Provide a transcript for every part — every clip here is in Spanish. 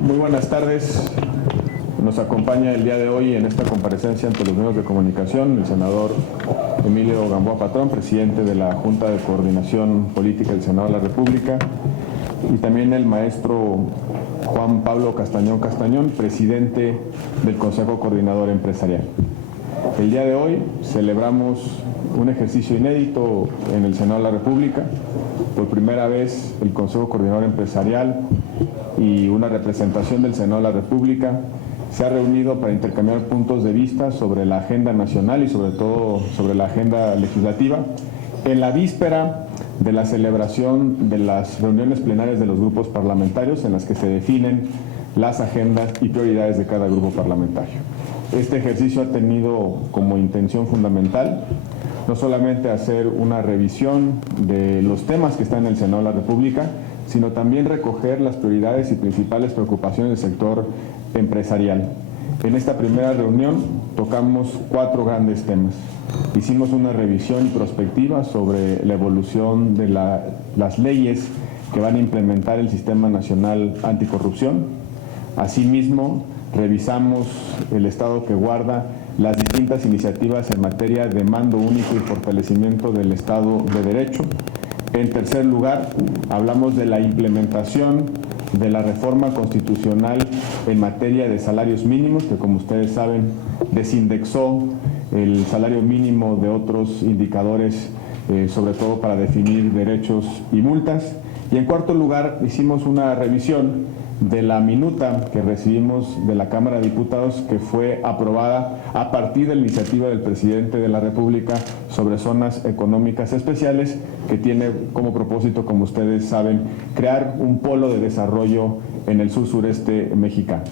Muy buenas tardes. Nos acompaña el día de hoy en esta comparecencia ante los medios de comunicación el senador Emilio Gamboa Patrón, presidente de la Junta de Coordinación Política del Senado de la República, y también el maestro Juan Pablo Castañón Castañón, presidente del Consejo Coordinador Empresarial. El día de hoy celebramos un ejercicio inédito en el Senado de la República. Por primera vez el Consejo Coordinador Empresarial y una representación del Senado de la República se ha reunido para intercambiar puntos de vista sobre la agenda nacional y sobre todo sobre la agenda legislativa en la víspera de la celebración de las reuniones plenarias de los grupos parlamentarios en las que se definen las agendas y prioridades de cada grupo parlamentario. Este ejercicio ha tenido como intención fundamental no solamente hacer una revisión de los temas que están en el Senado de la República, sino también recoger las prioridades y principales preocupaciones del sector empresarial. En esta primera reunión tocamos 4 grandes temas. Hicimos una revisión prospectiva sobre la evolución de las leyes que van a implementar el Sistema Nacional Anticorrupción. Asimismo, revisamos el estado que guarda las distintas iniciativas en materia de mando único y fortalecimiento del Estado de Derecho. En tercer lugar, hablamos de la implementación de la reforma constitucional en materia de salarios mínimos, que como ustedes saben, desindexó el salario mínimo de otros indicadores, sobre todo para definir derechos y multas. Y en cuarto lugar, hicimos una revisión de la minuta que recibimos de la Cámara de Diputados, que fue aprobada a partir de la iniciativa del presidente de la República sobre zonas económicas especiales, que tiene como propósito, como ustedes saben, crear un polo de desarrollo en el sur-sureste mexicano.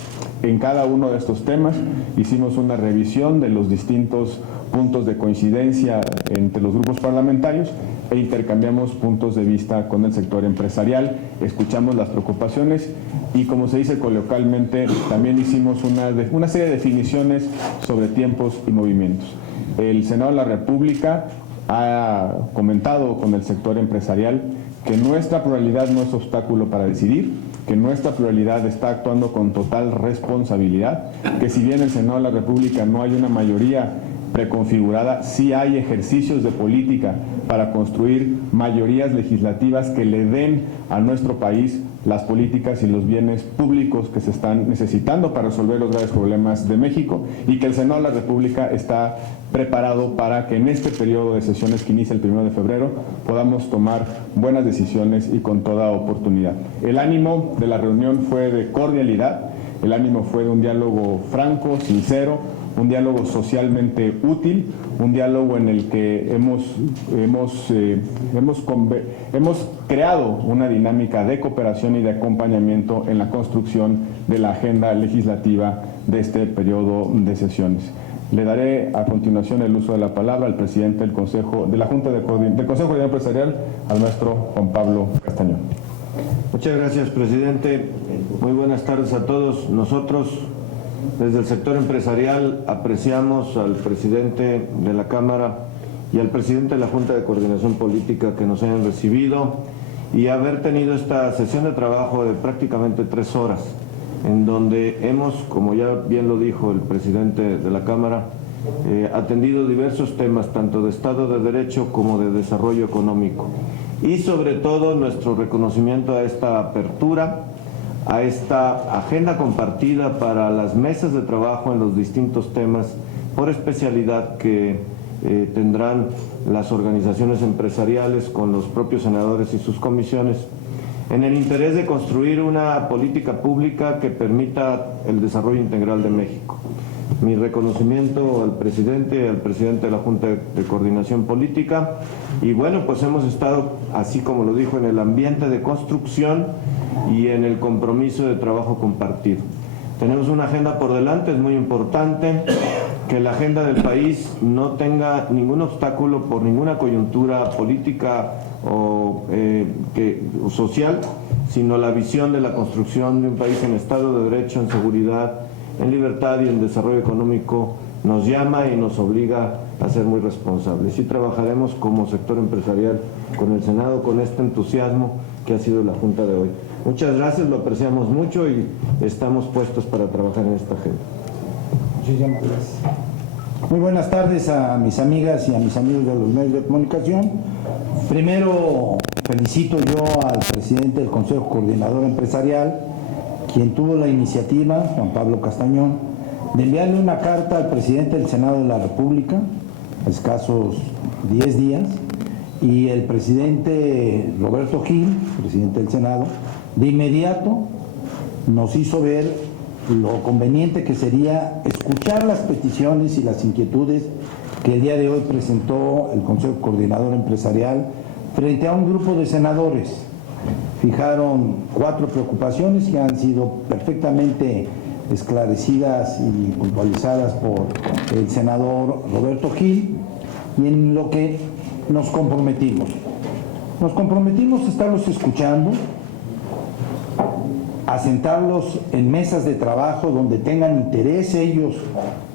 En cada uno de estos temas hicimos una revisión de los distintos puntos de coincidencia entre los grupos parlamentarios e intercambiamos puntos de vista con el sector empresarial, escuchamos las preocupaciones y, como se dice coloquialmente, también hicimos una serie de definiciones sobre tiempos y movimientos. El Senado de la República ha comentado con el sector empresarial que nuestra pluralidad no es obstáculo para decidir, que nuestra pluralidad está actuando con total responsabilidad, que si bien en el Senado de la República no hay una mayoría preconfigurada, sí hay ejercicios de política para construir mayorías legislativas que le den a nuestro país las políticas y los bienes públicos que se están necesitando para resolver los graves problemas de México, y que el Senado de la República está preparado para que en este periodo de sesiones que inicia el 1 de febrero podamos tomar buenas decisiones y con toda oportunidad. El ánimo de la reunión fue de cordialidad, el ánimo fue de un diálogo franco, sincero, un diálogo socialmente útil, un diálogo en el que hemos creado una dinámica de cooperación y de acompañamiento en la construcción de la agenda legislativa de este periodo de sesiones. Le daré a continuación el uso de la palabra al presidente del Consejo de la Junta del Consejo Coordinador Empresarial, al maestro Juan Pablo Castañón. Muchas gracias, presidente. Muy buenas tardes a todos. Nosotros, desde el sector empresarial, apreciamos al presidente de la Cámara y al presidente de la Junta de Coordinación Política que nos hayan recibido y haber tenido esta sesión de trabajo de prácticamente 3 horas, en donde hemos, como ya bien lo dijo el presidente de la Cámara, atendido diversos temas, tanto de Estado de Derecho como de desarrollo económico. Y sobre todo nuestro reconocimiento a esta apertura, a esta agenda compartida para las mesas de trabajo en los distintos temas por especialidad que tendrán las organizaciones empresariales con los propios senadores y sus comisiones, en el interés de construir una política pública que permita el desarrollo integral de México. Mi reconocimiento al presidente de la Junta de Coordinación Política, y bueno, pues hemos estado, así como lo dijo, en el ambiente de construcción y en el compromiso de trabajo compartido. Tenemos una agenda por delante, es muy importante que la agenda del país no tenga ningún obstáculo por ninguna coyuntura política o social, sino la visión de la construcción de un país en Estado de Derecho, en seguridad, en libertad y en desarrollo económico nos llama y nos obliga a ser muy responsables. Y trabajaremos como sector empresarial con el Senado, con este entusiasmo que ha sido la Junta de hoy. Muchas gracias, lo apreciamos mucho y estamos puestos para trabajar en esta agenda. Muchísimas gracias. Muy buenas tardes a mis amigas y a mis amigos de los medios de comunicación. Primero felicito yo al presidente del Consejo Coordinador Empresarial, quien tuvo la iniciativa, Juan Pablo Castañón, de enviarle una carta al presidente del Senado de la República, a escasos 10 días, y el presidente Roberto Gil, presidente del Senado, de inmediato nos hizo ver lo conveniente que sería escuchar las peticiones y las inquietudes que el día de hoy presentó el Consejo Coordinador Empresarial frente a un grupo de senadores. Fijaron 4 preocupaciones que han sido perfectamente esclarecidas y puntualizadas por el senador Roberto Gil, y en lo que nos comprometimos. Nos comprometimos a estarlos escuchando, a sentarlos en mesas de trabajo donde tengan interés ellos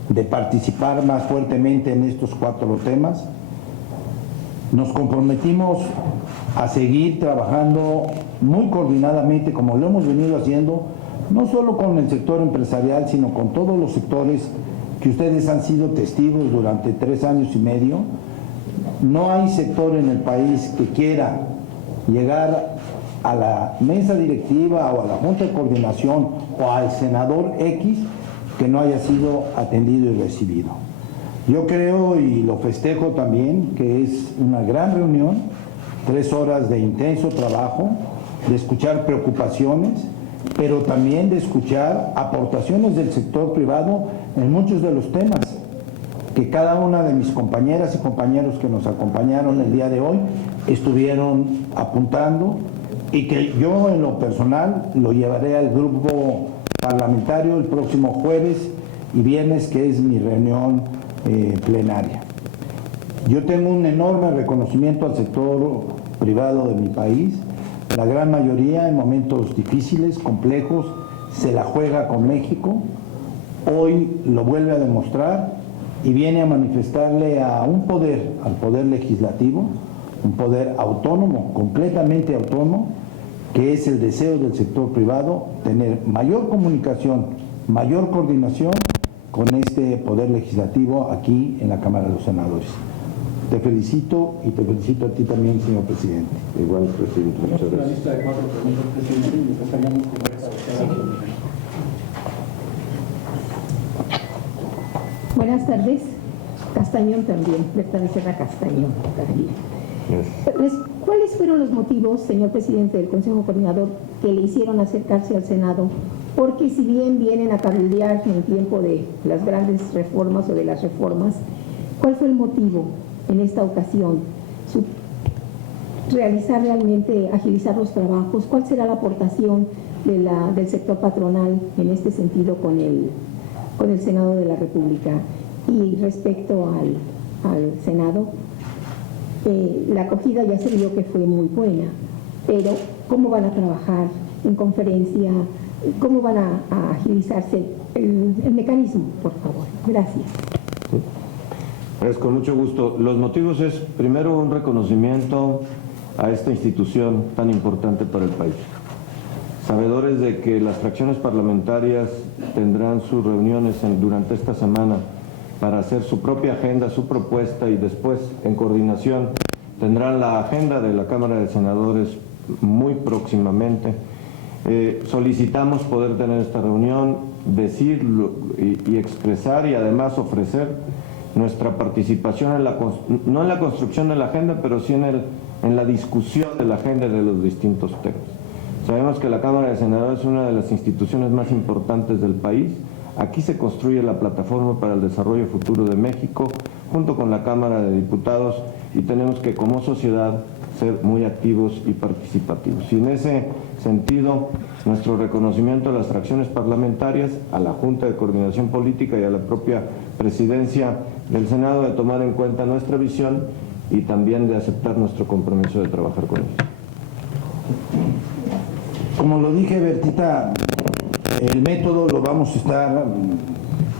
de participar más fuertemente en estos 4 temas. Nos comprometimos a seguir trabajando muy coordinadamente, como lo hemos venido haciendo, no solo con el sector empresarial, sino con todos los sectores que ustedes han sido testigos durante 3 años y medio. No hay sector en el país que quiera llegar a la mesa directiva o a la Junta de Coordinación o al senador X que no haya sido atendido y recibido. Yo creo, y lo festejo también, que es una gran reunión, 3 horas de intenso trabajo, de escuchar preocupaciones, pero también de escuchar aportaciones del sector privado en muchos de los temas que cada una de mis compañeras y compañeros que nos acompañaron el día de hoy estuvieron apuntando, y que yo en lo personal lo llevaré al grupo parlamentario el próximo jueves y viernes, que es mi reunión plenaria. Yo tengo un enorme reconocimiento al sector privado de mi país. La gran mayoría en momentos difíciles, complejos, se la juega con México. Hoy lo vuelve a demostrar y viene a manifestarle a un poder, al poder legislativo, un poder autónomo, completamente autónomo, que es el deseo del sector privado, tener mayor comunicación, mayor coordinación con este poder legislativo aquí en la Cámara de los Senadores. Te felicito y te felicito a ti también, señor presidente. Igual, presidente, muchas Una gracias. lista de 4 preguntas, presidente, y después tengamos conversa. Buenas tardes. Castañón también, Berta Becerra Castañón también. ¿Cuáles fueron los motivos, señor presidente del Consejo Coordinador, que le hicieron acercarse al Senado? Porque si bien vienen a cabildear en el tiempo de las grandes reformas o de las reformas, ¿cuál fue el motivo en esta ocasión? Realizar realmente, agilizar los trabajos. ¿Cuál será la aportación del sector patronal en este sentido con el Senado de la República? Y respecto al Senado, la acogida ya se vio que fue muy buena, pero ¿cómo van a trabajar en conferencia? ¿Cómo van a agilizarse el mecanismo, por favor? Gracias. Pues con mucho gusto. Los motivos es, primero, un reconocimiento a esta institución tan importante para el país. Sabedores de que las fracciones parlamentarias tendrán sus reuniones durante esta semana para hacer su propia agenda, su propuesta, y después, en coordinación, tendrán la agenda de la Cámara de Senadores muy próximamente. Solicitamos poder tener esta reunión, decirlo y expresar, y además ofrecer nuestra participación no en la construcción de la agenda, pero sí en la discusión de la agenda de los distintos temas. Sabemos que la Cámara de Senadores es una de las instituciones más importantes del país. Aquí se construye la plataforma para el desarrollo futuro de México, junto con la Cámara de Diputados, y tenemos que, como sociedad, ser muy activos y participativos. Y en ese sentido, nuestro reconocimiento a las fracciones parlamentarias, a la Junta de Coordinación Política y a la propia Presidencia del Senado, de tomar en cuenta nuestra visión y también de aceptar nuestro compromiso de trabajar con ellos. Como lo dije, Bertita, el método lo vamos a estar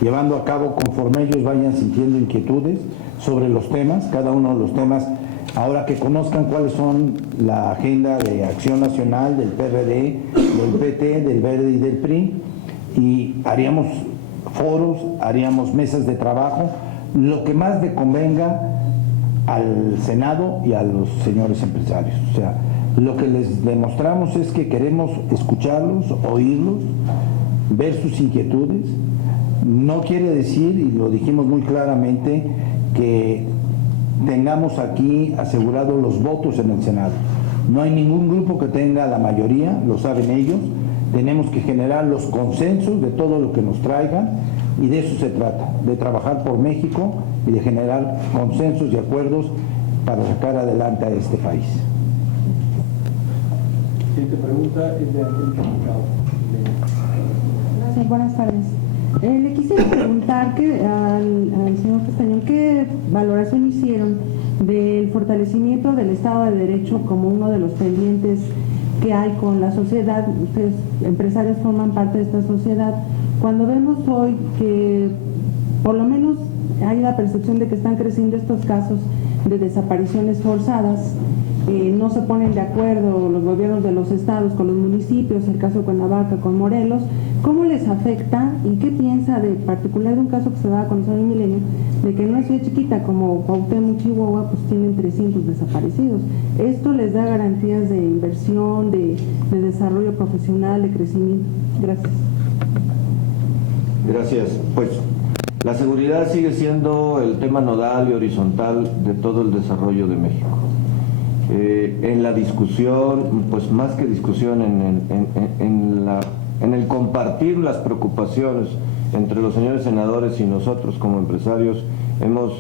llevando a cabo conforme ellos vayan sintiendo inquietudes. sobre los temas, cada uno de los temas, ahora que conozcan cuáles son la agenda de Acción Nacional, del PRD, del PT, del Verde y del PRI, y haríamos foros, haríamos mesas de trabajo, lo que más le convenga al Senado y a los señores empresarios. O sea, lo que les demostramos es que queremos escucharlos, oírlos, ver sus inquietudes. No quiere decir, y lo dijimos muy claramente, que tengamos aquí asegurados los votos en el Senado. No hay ningún grupo que tenga la mayoría, lo saben ellos. Tenemos que generar los consensos de todo lo que nos traigan, y de eso se trata, de trabajar por México y de generar consensos y acuerdos para sacar adelante a este país. Siguiente pregunta es de Angélica Mercado. Gracias, buenas tardes. Le quisiera preguntar al señor Castañón qué valoración hicieron del fortalecimiento del Estado de Derecho como uno de los pendientes que hay con la sociedad. Ustedes, empresarios, forman parte de esta sociedad. Cuando vemos hoy que por lo menos hay la percepción de que están creciendo estos casos de desapariciones forzadas, no se ponen de acuerdo los gobiernos de los estados con los municipios, el caso de Cuernavaca con Morelos, ¿cómo les afecta y qué piensa de particular de un caso que se da a conocer en Milenio, de que en una ciudad chiquita como Cuauhtémoc, Chihuahua, pues tienen 300 desaparecidos? ¿Esto les da garantías de inversión, de desarrollo profesional, de crecimiento? Gracias. Gracias. Pues la seguridad sigue siendo el tema nodal y horizontal de todo el desarrollo de México. En la discusión, pues más que discusión, en el compartir las preocupaciones entre los señores senadores y nosotros como empresarios, hemos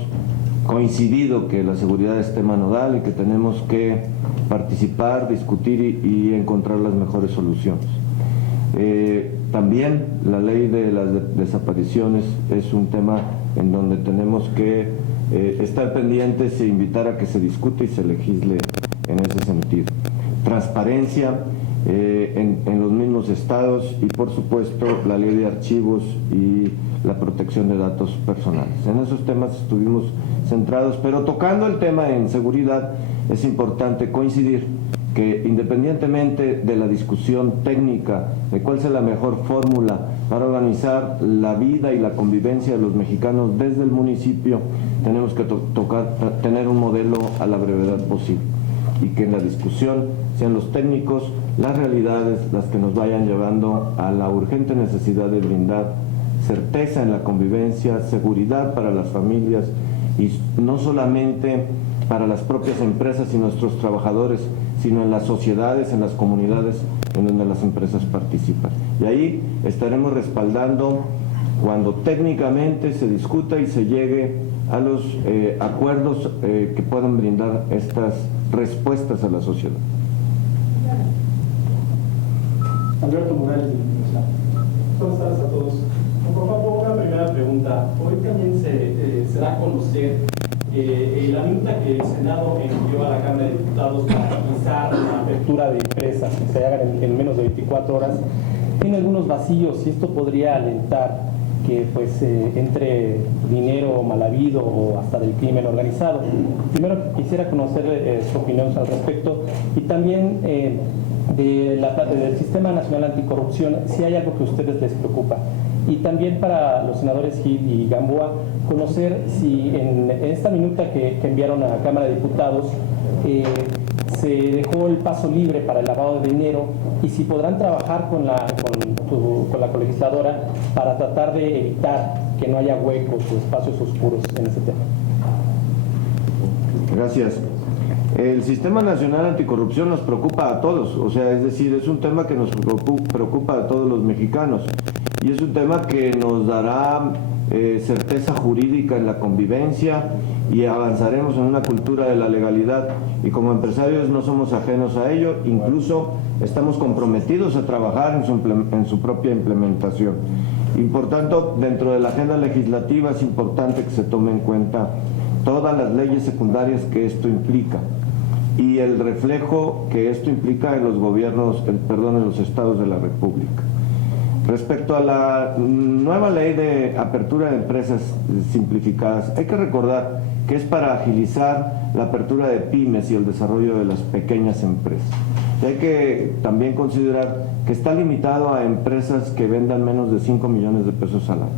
coincidido que la seguridad es tema nodal y que tenemos que participar, discutir y encontrar las mejores soluciones. También la ley de las desapariciones es un tema en donde tenemos que estar pendientes e invitar a que se discute y se legisle en ese sentido. Transparencia en los mismos estados y, por supuesto, la ley de archivos y la protección de datos personales. En esos temas estuvimos centrados, pero tocando el tema en seguridad es importante coincidir que independientemente de la discusión técnica de cuál sea la mejor fórmula para organizar la vida y la convivencia de los mexicanos desde el municipio, tenemos que tener un modelo a la brevedad posible y que en la discusión sean los técnicos, las realidades, las que nos vayan llevando a la urgente necesidad de brindar certeza en la convivencia, seguridad para las familias y no solamente para las propias empresas y nuestros trabajadores, sino en las sociedades, en las comunidades en donde las empresas participan. Y ahí estaremos respaldando cuando técnicamente se discuta y se llegue a los acuerdos que puedan brindar estas respuestas a la sociedad. Alberto Morales, de Universal. Buenas tardes a todos. Por favor, una primera pregunta. Hoy también se da a conocer la minuta que el Senado envió a la Cámara de Diputados para agilizar la apertura de empresas que se hagan en menos de 24 horas. Tiene algunos vacíos y esto podría alentar que pues entre dinero mal habido o hasta del crimen organizado. Primero quisiera conocer su opinión al respecto y también del Sistema Nacional Anticorrupción, si hay algo que a ustedes les preocupa. Y también para los senadores Gil y Gamboa, conocer si en esta minuta que enviaron a la Cámara de Diputados se dejó el paso libre para el lavado de dinero y si podrán trabajar con la colegisladora para tratar de evitar que no haya huecos o espacios oscuros en ese tema. Gracias. El Sistema Nacional Anticorrupción nos preocupa a todos, o sea, es decir, es un tema que nos preocupa a todos los mexicanos y es un tema que nos dará certeza jurídica en la convivencia y avanzaremos en una cultura de la legalidad y como empresarios no somos ajenos a ello, incluso estamos comprometidos a trabajar en su propia implementación. Y por tanto, dentro de la agenda legislativa es importante que se tome en cuenta todas las leyes secundarias que esto implica y el reflejo que esto implica en los gobiernos, en los estados de la República. Respecto a la nueva ley de apertura de empresas simplificadas, hay que recordar que es para agilizar la apertura de pymes y el desarrollo de las pequeñas empresas. Y hay que también considerar que está limitado a empresas que vendan menos de 5 millones de pesos al año.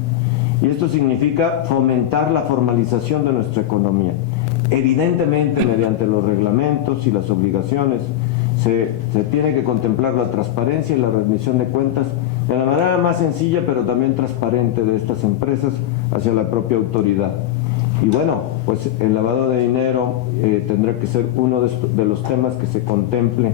Y esto significa fomentar la formalización de nuestra economía. Evidentemente, mediante los reglamentos y las obligaciones, se tiene que contemplar la transparencia y la rendición de cuentas de la manera más sencilla, pero también transparente de estas empresas hacia la propia autoridad. Y bueno, pues el lavado de dinero tendrá que ser uno de los temas que se contemple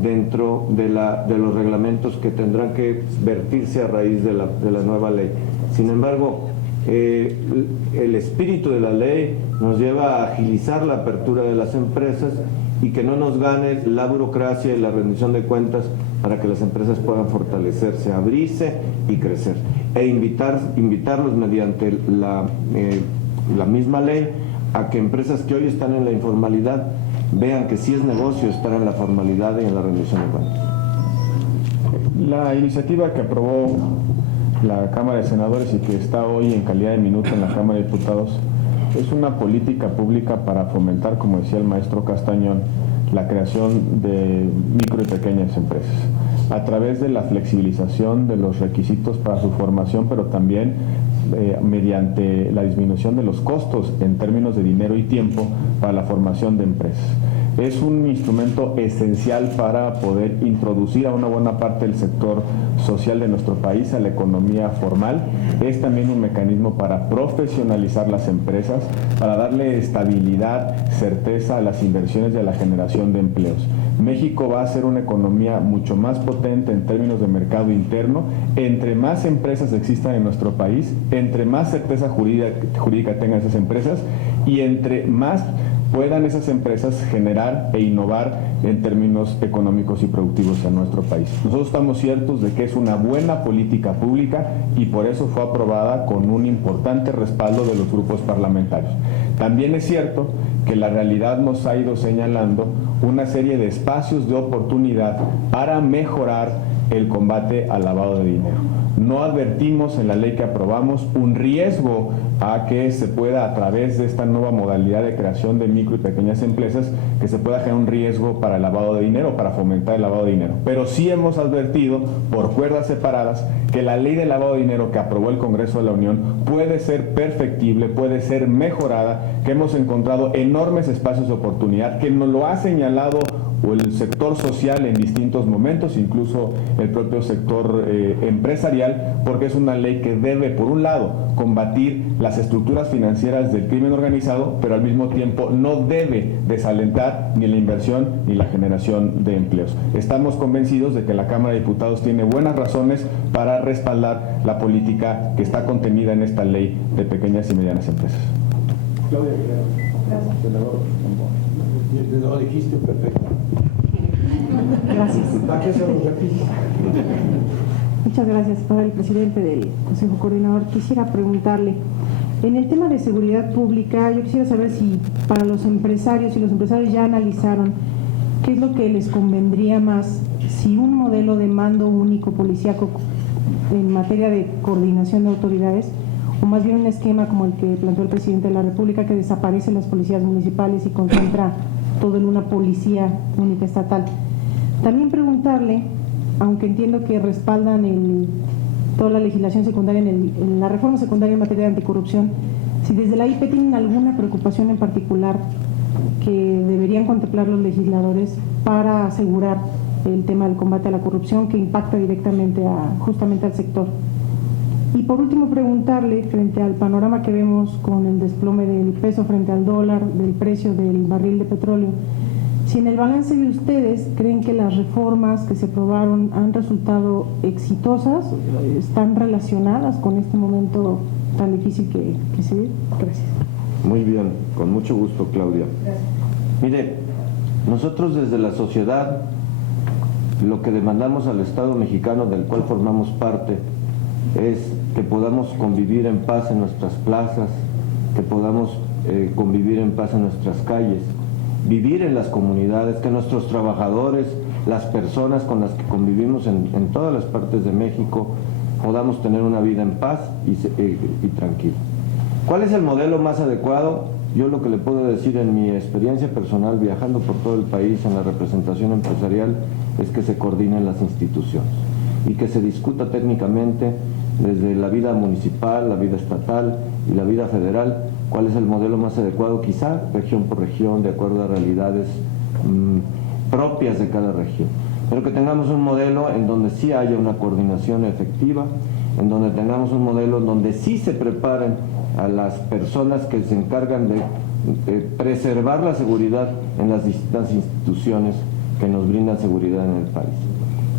dentro de los reglamentos que tendrán que vertirse a raíz de la nueva ley. Sin embargo, el espíritu de la ley nos lleva a agilizar la apertura de las empresas y que no nos gane la burocracia y la rendición de cuentas para que las empresas puedan fortalecerse, abrirse y crecer. E invitarlos mediante la misma ley a que empresas que hoy están en la informalidad vean que sí es negocio estar en la formalidad y en la rendición de cuentas. La iniciativa que aprobó la Cámara de Senadores y que está hoy en calidad de minuto en la Cámara de Diputados es una política pública para fomentar, como decía el maestro Castañón, la creación de micro y pequeñas empresas a través de la flexibilización de los requisitos para su formación, pero también mediante la disminución de los costos en términos de dinero y tiempo para la formación de empresas. Es un instrumento esencial para poder introducir a una buena parte del sector social de nuestro país a la economía formal. Es también un mecanismo para profesionalizar las empresas, para darle estabilidad, certeza a las inversiones y a la generación de empleos. México va a ser una economía mucho más potente en términos de mercado interno. Entre más empresas existan en nuestro país, entre más certeza jurídica tengan esas empresas y entre más puedan esas empresas generar e innovar en términos económicos y productivos en nuestro país. Nosotros estamos ciertos de que es una buena política pública y por eso fue aprobada con un importante respaldo de los grupos parlamentarios. También es cierto que la realidad nos ha ido señalando una serie de espacios de oportunidad para mejorar el combate al lavado de dinero. No advertimos en la ley que aprobamos un riesgo a que se pueda, a través de esta nueva modalidad de creación de micro y pequeñas empresas, que se pueda generar un riesgo para el lavado de dinero, para fomentar el lavado de dinero. Pero sí hemos advertido, por cuerdas separadas, que la ley de lavado de dinero que aprobó el Congreso de la Unión puede ser perfectible, puede ser mejorada, que hemos encontrado enormes espacios de oportunidad, que nos lo ha señalado o el sector social en distintos momentos, incluso el propio sector empresarial, porque es una ley que debe, por un lado, combatir las estructuras financieras del crimen organizado, pero al mismo tiempo no debe desalentar ni la inversión ni la generación de empleos. Estamos convencidos de que la Cámara de Diputados tiene buenas razones para respaldar la política que está contenida en esta ley de pequeñas y medianas empresas. Claudia Aguilera. Gracias, senador. Lo dijiste perfecto. Gracias. ¿Para qué se lo repito? Muchas gracias, para el presidente del Consejo Coordinador. Quisiera preguntarle, en el tema de seguridad pública, yo quisiera saber si para los empresarios ya analizaron qué es lo que les convendría más, si un modelo de mando único policíaco en materia de coordinación de autoridades, o más bien un esquema como el que planteó el presidente de la República, que desaparecen las policías municipales y concentra todo en una policía única estatal. También preguntarle, aunque entiendo que respaldan toda la legislación secundaria en la reforma secundaria en materia de anticorrupción, si desde la IP tienen alguna preocupación en particular que deberían contemplar los legisladores para asegurar el tema del combate a la corrupción que impacta directamente justamente al sector. Y por último preguntarle, frente al panorama que vemos con el desplome del peso frente al dólar, del precio del barril de petróleo, si en el balance de ustedes creen que las reformas que se aprobaron han resultado exitosas, están relacionadas con este momento tan difícil que se vive. Gracias. Muy bien, con mucho gusto, Claudia. Gracias. Mire, nosotros desde la sociedad lo que demandamos al Estado mexicano, del cual formamos parte, es que podamos convivir en paz en nuestras plazas, que podamos convivir en paz en nuestras calles, vivir en las comunidades, que nuestros trabajadores, las personas con las que convivimos en todas las partes de México, podamos tener una vida en paz y tranquila. ¿Cuál es el modelo más adecuado? Yo lo que le puedo decir en mi experiencia personal viajando por todo el país en la representación empresarial es que se coordinen las instituciones y que se discuta técnicamente desde la vida municipal, la vida estatal y la vida federal cuál es el modelo más adecuado, quizá región por región, de acuerdo a realidades propias de cada región. Pero que tengamos un modelo en donde sí haya una coordinación efectiva, en donde tengamos un modelo en donde sí se preparen a las personas que se encargan de preservar la seguridad en las distintas instituciones que nos brindan seguridad en el país.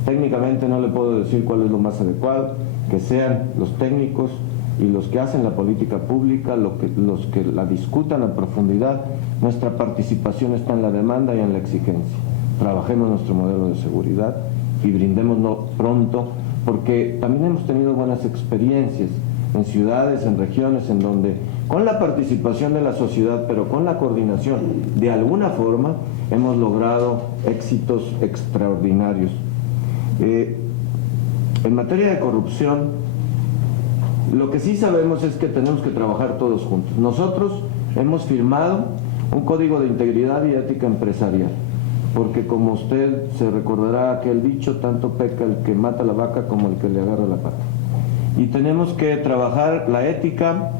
Técnicamente no le puedo decir cuál es lo más adecuado, que sean los técnicos y los que hacen la política pública, los que la discutan a profundidad. Nuestra participación está en la demanda y en la exigencia. Trabajemos nuestro modelo de seguridad y brindémoslo pronto, porque también hemos tenido buenas experiencias en ciudades, en regiones, en donde con la participación de la sociedad, pero con la coordinación, de alguna forma, hemos logrado éxitos extraordinarios. En materia de corrupción, lo que sí sabemos es que tenemos que trabajar todos juntos. Nosotros hemos firmado un código de integridad y ética empresarial, porque como usted se recordará aquel dicho, tanto peca el que mata la vaca como el que le agarra la pata. Y tenemos que trabajar la ética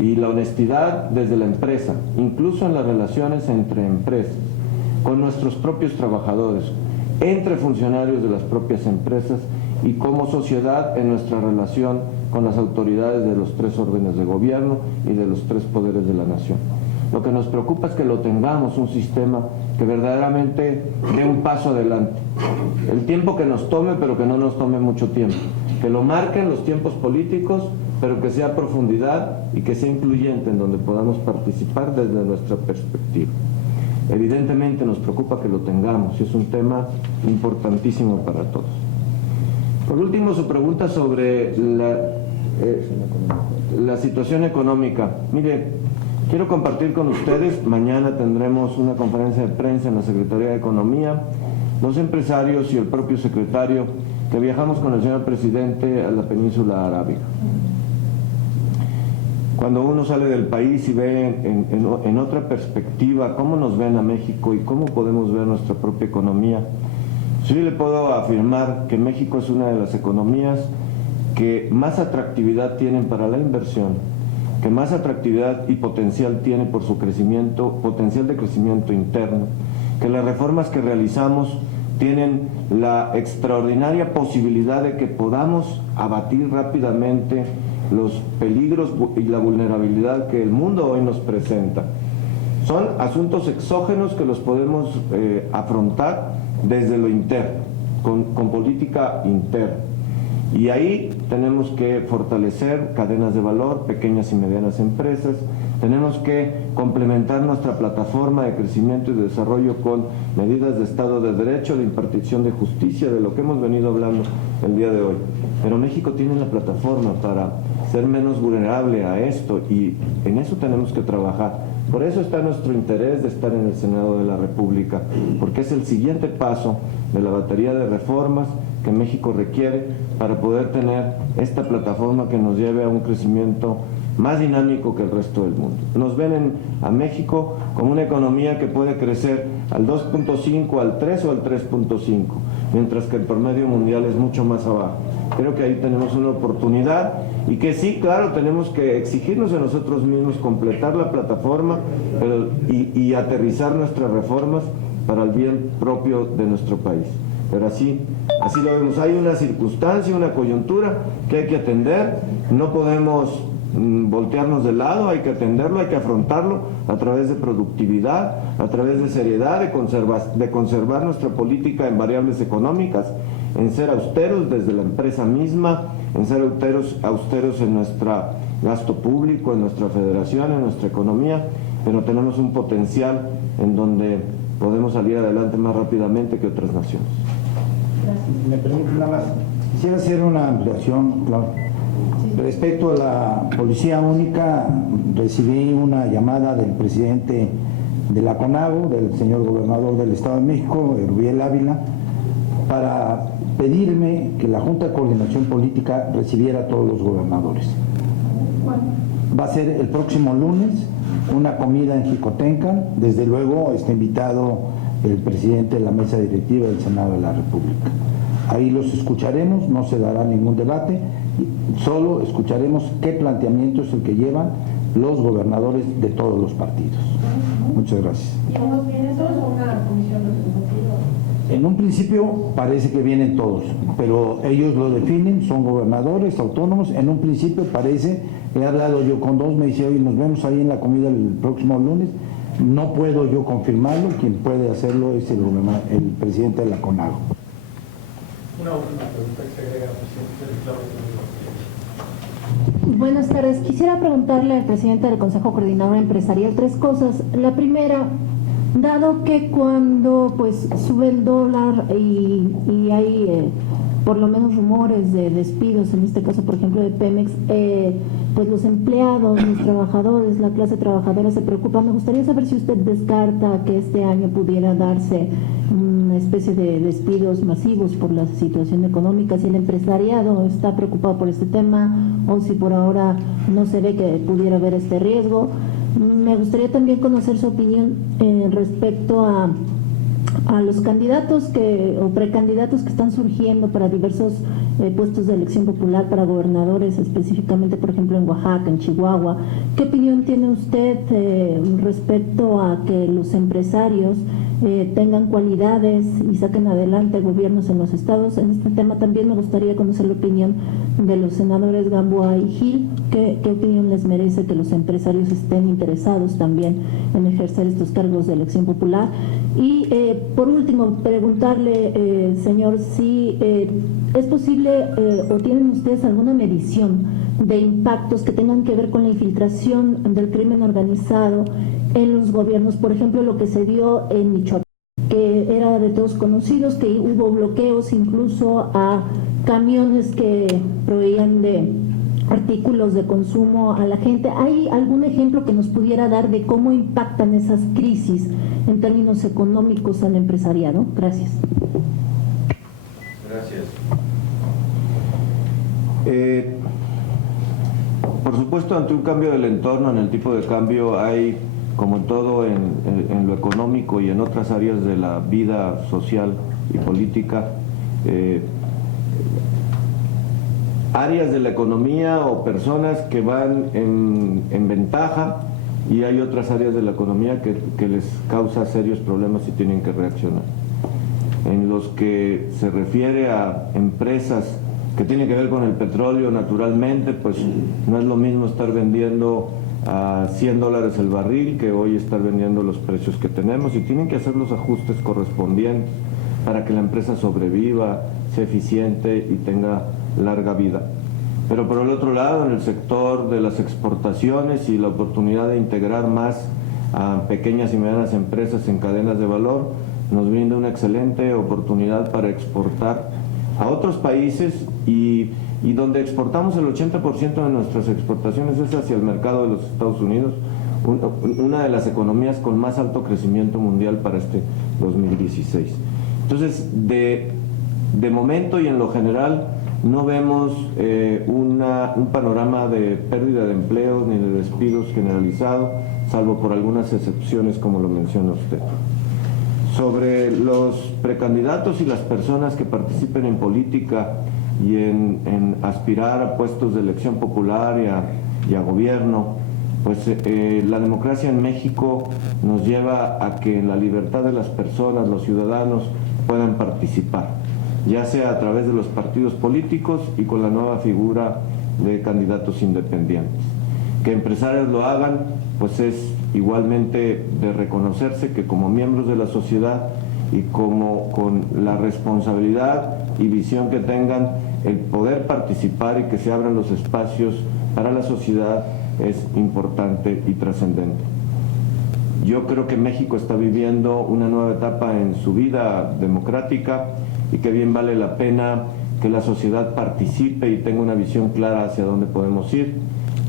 y la honestidad desde la empresa, incluso en las relaciones entre empresas, con nuestros propios trabajadores, entre funcionarios de las propias empresas y como sociedad en nuestra relación con las autoridades de los 3 órdenes de gobierno y de los 3 poderes de la nación. Lo que nos preocupa es que lo tengamos un sistema que verdaderamente dé un paso adelante. El tiempo que nos tome, pero que no nos tome mucho tiempo. Que lo marquen los tiempos políticos, pero que sea a profundidad y que sea incluyente en donde podamos participar desde nuestra perspectiva. Evidentemente nos preocupa que lo tengamos y es un tema importantísimo para todos. Por último, su pregunta sobre la situación económica. Mire, quiero compartir con ustedes, mañana tendremos una conferencia de prensa en la Secretaría de Economía, los empresarios y el propio secretario, que viajamos con el señor presidente a la península arábiga. Cuando uno sale del país y ve en otra perspectiva cómo nos ven a México y cómo podemos ver nuestra propia economía, sí le puedo afirmar que México es una de las economías que más atractividad tienen para la inversión, que más atractividad y potencial tiene por su crecimiento, potencial de crecimiento interno, que las reformas que realizamos tienen la extraordinaria posibilidad de que podamos abatir rápidamente los peligros y la vulnerabilidad que el mundo hoy nos presenta. Son asuntos exógenos que los podemos afrontar desde lo interno, con política interna. Y ahí tenemos que fortalecer cadenas de valor, pequeñas y medianas empresas, tenemos que complementar nuestra plataforma de crecimiento y de desarrollo con medidas de Estado de Derecho, de impartición de justicia, de lo que hemos venido hablando el día de hoy. Pero México tiene la plataforma para ser menos vulnerable a esto y en eso tenemos que trabajar. Por eso está nuestro interés de estar en el Senado de la República, porque es el siguiente paso de la batería de reformas que México requiere para poder tener esta plataforma que nos lleve a un crecimiento más dinámico que el resto del mundo. Nos ven a México como una economía que puede crecer al 2.5, al 3 o al 3.5, mientras que el promedio mundial es mucho más abajo. Creo que ahí tenemos una oportunidad y que sí, claro, tenemos que exigirnos a nosotros mismos completar la plataforma y aterrizar nuestras reformas para el bien propio de nuestro país. Pero así lo vemos. Hay una circunstancia, una coyuntura que hay que atender. No podemos voltearnos de lado, hay que atenderlo, hay que afrontarlo a través de productividad, a través de seriedad, de conservar nuestra política en variables económicas, en ser austeros desde la empresa misma, en ser austeros en nuestro gasto público, en nuestra federación, en nuestra economía, pero tenemos un potencial en donde podemos salir adelante más rápidamente que otras naciones. Me permite nada más, quisiera hacer una ampliación, claro. Respecto a la Policía Única, recibí una llamada del presidente de la CONAGO, del señor gobernador del Estado de México, Rubiel Ávila, para pedirme que la Junta de Coordinación Política recibiera a todos los gobernadores. Va a ser el próximo lunes una comida en Jicotenca. Desde luego está invitado el presidente de la mesa directiva del Senado de la República. Ahí los escucharemos, no se dará ningún debate, solo escucharemos qué planteamiento es el que llevan los gobernadores de todos los partidos. Muchas gracias. ¿Y todos vienen todos o una comisión representativa? En un principio parece que vienen todos, pero ellos lo definen, son gobernadores autónomos. En un principio parece, he hablado yo con dos, me dice, oye, nos vemos ahí en la comida el próximo lunes. No puedo yo confirmarlo, quien puede hacerlo es el presidente de la CONAGO. Una última pregunta que se agrega, presidente. Buenas tardes. Quisiera preguntarle al presidente del Consejo Coordinador Empresarial tres cosas. La primera, dado que cuando pues sube el dólar y hay por lo menos rumores de despidos, en este caso por ejemplo de Pemex, pues los empleados, los trabajadores, la clase trabajadora se preocupa. Me gustaría saber si usted descarta que este año pudiera darse una especie de despidos masivos por la situación económica, si el empresariado está preocupado por este tema o si por ahora no se ve que pudiera haber este riesgo. Me gustaría también conocer su opinión respecto a los candidatos o precandidatos que están surgiendo para diversos puestos de elección popular para gobernadores, específicamente por ejemplo en Oaxaca, en Chihuahua. ¿Qué opinión tiene usted respecto a que los empresarios tengan cualidades y saquen adelante gobiernos en los estados? En este tema también me gustaría conocer la opinión de los senadores Gamboa y Gil. ¿Qué opinión les merece que los empresarios estén interesados también en ejercer estos cargos de elección popular? Y por último, preguntarle, señor, si es posible o tienen ustedes alguna medición de impactos que tengan que ver con la infiltración del crimen organizado en los gobiernos, por ejemplo, lo que se dio en Michoacán, que era de todos conocidos, que hubo bloqueos incluso a camiones que proveían de artículos de consumo a la gente. ¿Hay algún ejemplo que nos pudiera dar de cómo impactan esas crisis en términos económicos al empresariado? Gracias. Gracias. Por supuesto, ante un cambio del entorno, en el tipo de cambio, hay, como en todo en lo económico y en otras áreas de la vida social y política, áreas de la economía o personas que van en ventaja, y hay otras áreas de la economía que les causa serios problemas y tienen que reaccionar. En los que se refiere a empresas que tienen que ver con el petróleo, naturalmente, pues no es lo mismo estar vendiendo a $100 el barril que hoy estar vendiendo los precios que tenemos, y tienen que hacer los ajustes correspondientes para que la empresa sobreviva, sea eficiente y tenga larga vida. Pero por el otro lado, en el sector de las exportaciones y la oportunidad de integrar más a pequeñas y medianas empresas en cadenas de valor, nos brinda una excelente oportunidad para exportar a otros países, y donde exportamos el 80% de nuestras exportaciones es hacia el mercado de los Estados Unidos, una de las economías con más alto crecimiento mundial para este 2016. Entonces, de momento y en lo general, no vemos un panorama de pérdida de empleos ni de despidos generalizado, salvo por algunas excepciones como lo menciona usted. Sobre los precandidatos y las personas que participen en política y en aspirar a puestos de elección popular y a gobierno, pues la democracia en México nos lleva a que la libertad de las personas, los ciudadanos, puedan participar, ya sea a través de los partidos políticos y con la nueva figura de candidatos independientes. Que empresarios lo hagan, pues es igualmente de reconocerse que como miembros de la sociedad y como con la responsabilidad y visión que tengan, el poder participar y que se abran los espacios para la sociedad es importante y trascendente. Yo creo que México está viviendo una nueva etapa en su vida democrática y que bien vale la pena que la sociedad participe y tenga una visión clara hacia dónde podemos ir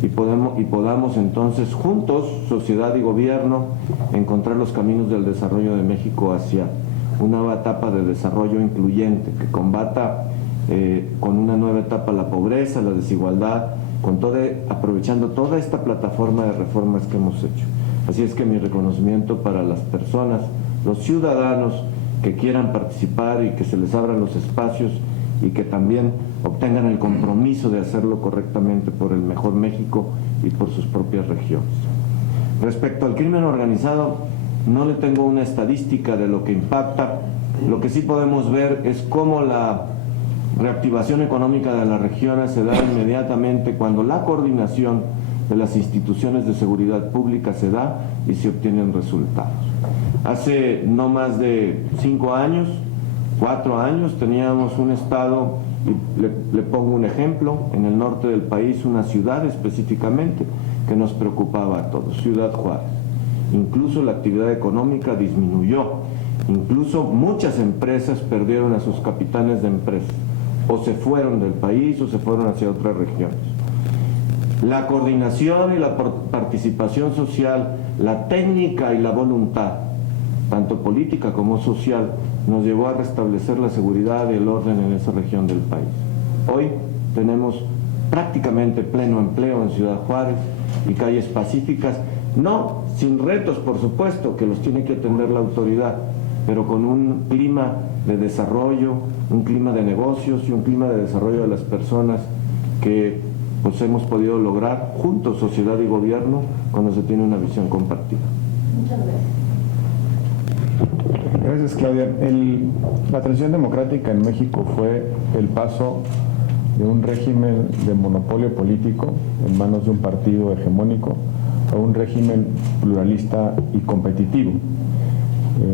y podamos entonces juntos, sociedad y gobierno, encontrar los caminos del desarrollo de México hacia una nueva etapa de desarrollo incluyente que combata con una nueva etapa la pobreza, la desigualdad, aprovechando toda esta plataforma de reformas que hemos hecho. Así es que mi reconocimiento para las personas, los ciudadanos que quieran participar y que se les abran los espacios y que también obtengan el compromiso de hacerlo correctamente por el mejor México y por sus propias regiones. Respecto al crimen organizado, no le tengo una estadística de lo que impacta. Lo que sí podemos ver es cómo la reactivación económica de las regiones se da inmediatamente cuando la coordinación de las instituciones de seguridad pública se da y se obtienen resultados. Hace no más de 5 años, 4 años, teníamos un estado, y le pongo un ejemplo, en el norte del país, una ciudad específicamente que nos preocupaba a todos, Ciudad Juárez. Incluso la actividad económica disminuyó, incluso muchas empresas perdieron a sus capitanes de empresas, o se fueron del país o se fueron hacia otras regiones. La coordinación y la participación social, la técnica y la voluntad, tanto política como social, nos llevó a restablecer la seguridad y el orden en esa región del país. Hoy tenemos prácticamente pleno empleo en Ciudad Juárez y calles pacíficas, no sin retos, por supuesto, que los tiene que atender la autoridad, pero con un clima de desarrollo, un clima de negocios y un clima de desarrollo de las personas que pues hemos podido lograr juntos, sociedad y gobierno, cuando se tiene una visión compartida. Muchas gracias. Gracias, Claudia. La transición democrática en México fue el paso de un régimen de monopolio político en manos de un partido hegemónico a un régimen pluralista y competitivo.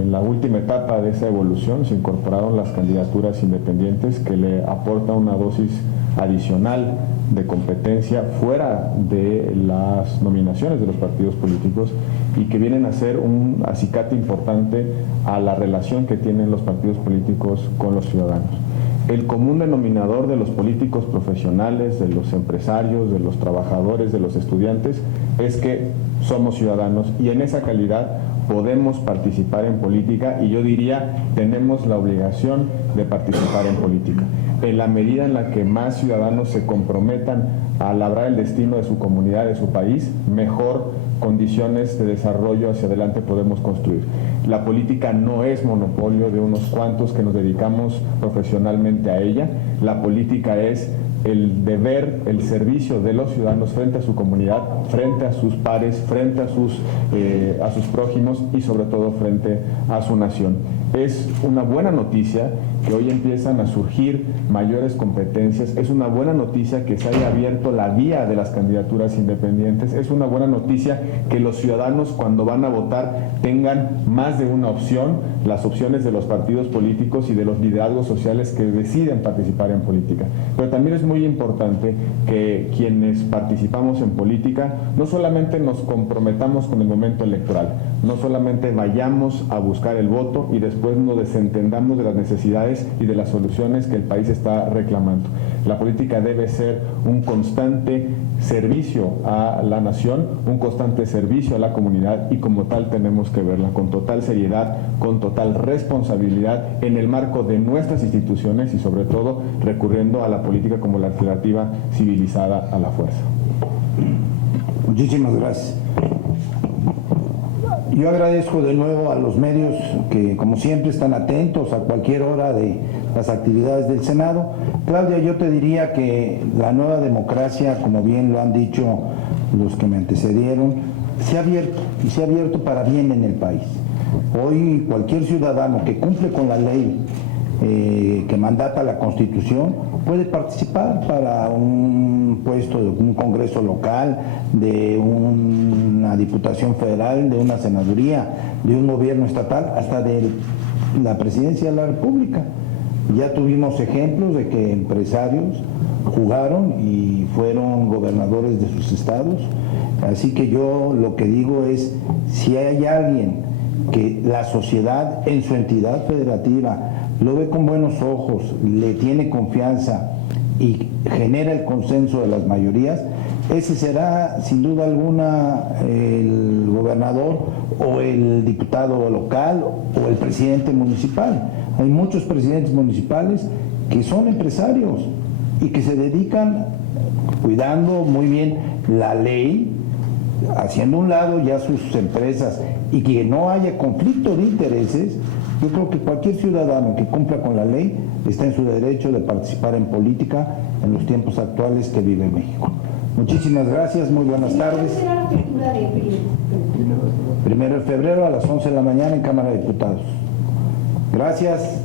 En la última etapa de esa evolución se incorporaron las candidaturas independientes que le aportan una dosis adicional de competencia fuera de las nominaciones de los partidos políticos y que vienen a ser un acicate importante a la relación que tienen los partidos políticos con los ciudadanos. El común denominador de los políticos profesionales, de los empresarios, de los trabajadores, de los estudiantes, es que somos ciudadanos y en esa calidad podemos participar en política y yo diría tenemos la obligación de participar en política. En la medida en la que más ciudadanos se comprometan a labrar el destino de su comunidad, de su país, mejor condiciones de desarrollo hacia adelante podemos construir. La política no es monopolio de unos cuantos que nos dedicamos profesionalmente a ella. La política es el deber, el servicio de los ciudadanos frente a su comunidad, frente a sus pares, frente a sus prójimos y sobre todo frente a su nación. Es una buena noticia que hoy empiezan a surgir mayores competencias, es una buena noticia que se haya abierto la vía de las candidaturas independientes, es una buena noticia que los ciudadanos cuando van a votar tengan más de una opción, las opciones de los partidos políticos y de los liderazgos sociales que deciden participar en política. Pero también es muy importante que quienes participamos en política no solamente nos comprometamos con el momento electoral, no solamente vayamos a buscar el voto y después nos desentendamos de las necesidades y de las soluciones que el país está reclamando. La política debe ser un constante servicio a la nación, un constante servicio a la comunidad y como tal tenemos que verla con total seriedad, con total responsabilidad en el marco de nuestras instituciones y sobre todo recurriendo a la política como la alternativa civilizada a la fuerza. Muchísimas gracias. Yo agradezco de nuevo a los medios que, como siempre, están atentos a cualquier hora de las actividades del Senado. Claudia, yo te diría que la nueva democracia, como bien lo han dicho los que me antecedieron, se ha abierto y se ha abierto para bien en el país. Hoy cualquier ciudadano que cumple con la ley que mandata la Constitución puede participar para un puesto de un congreso local, de una diputación federal, de una senaduría, de un gobierno estatal, hasta de la presidencia de la República. Ya tuvimos ejemplos de que empresarios jugaron y fueron gobernadores de sus estados. Así que yo lo que digo es, si hay alguien que la sociedad en su entidad federativa lo ve con buenos ojos, le tiene confianza y genera el consenso de las mayorías, ese será sin duda alguna el gobernador o el diputado local o el presidente municipal. Hay muchos presidentes municipales que son empresarios y que se dedican cuidando muy bien la ley, haciendo a un lado ya sus empresas y que no haya conflicto de intereses. Yo creo que cualquier ciudadano que cumpla con la ley está en su derecho de participar en política en los tiempos actuales que vive México. Muchísimas gracias, muy buenas tardes. ¿Cuál será la apertura de Primero de febrero a las 11 de la mañana en Cámara de Diputados. Gracias.